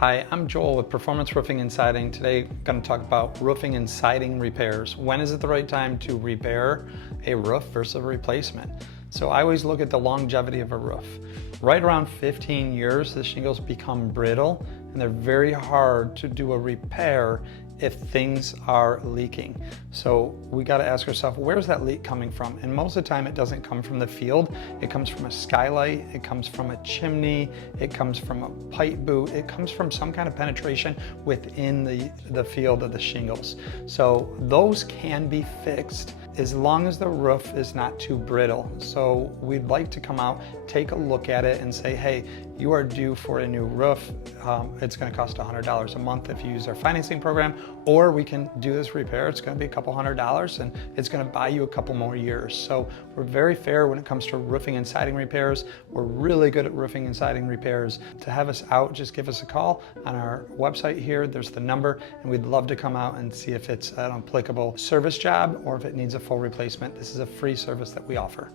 Hi, I'm Joel with Performance Roofing and Siding. Today I'm going to talk about roofing and siding repairs. When is it the right time to repair a roof versus a replacement? So I always look at the longevity of a roof. Right around 15 years, the shingles become brittle and they're very hard to do a repair if things are leaking. So we got to ask ourselves, where's that leak coming from? And most of the time it doesn't come from the field. It comes from a skylight, it comes from a chimney, it comes from a pipe boot, it comes from some kind of penetration within the field of the shingles. So those can be fixed as long as the roof is not too brittle. So we'd like to come out, take a look at it and say, hey, you are due for a new roof. It's going to cost $100 a month if you use our financing program, or we can do this repair. It's going to be a couple $100 and it's going to buy you a couple more years. So we're very fair when it comes to roofing and siding repairs. We're really good at roofing and siding repairs. To have us out, just give us a call on our website here. There's the number, and we'd love to come out and see if it's an applicable service job or if it needs a full replacement. This is a free service that we offer.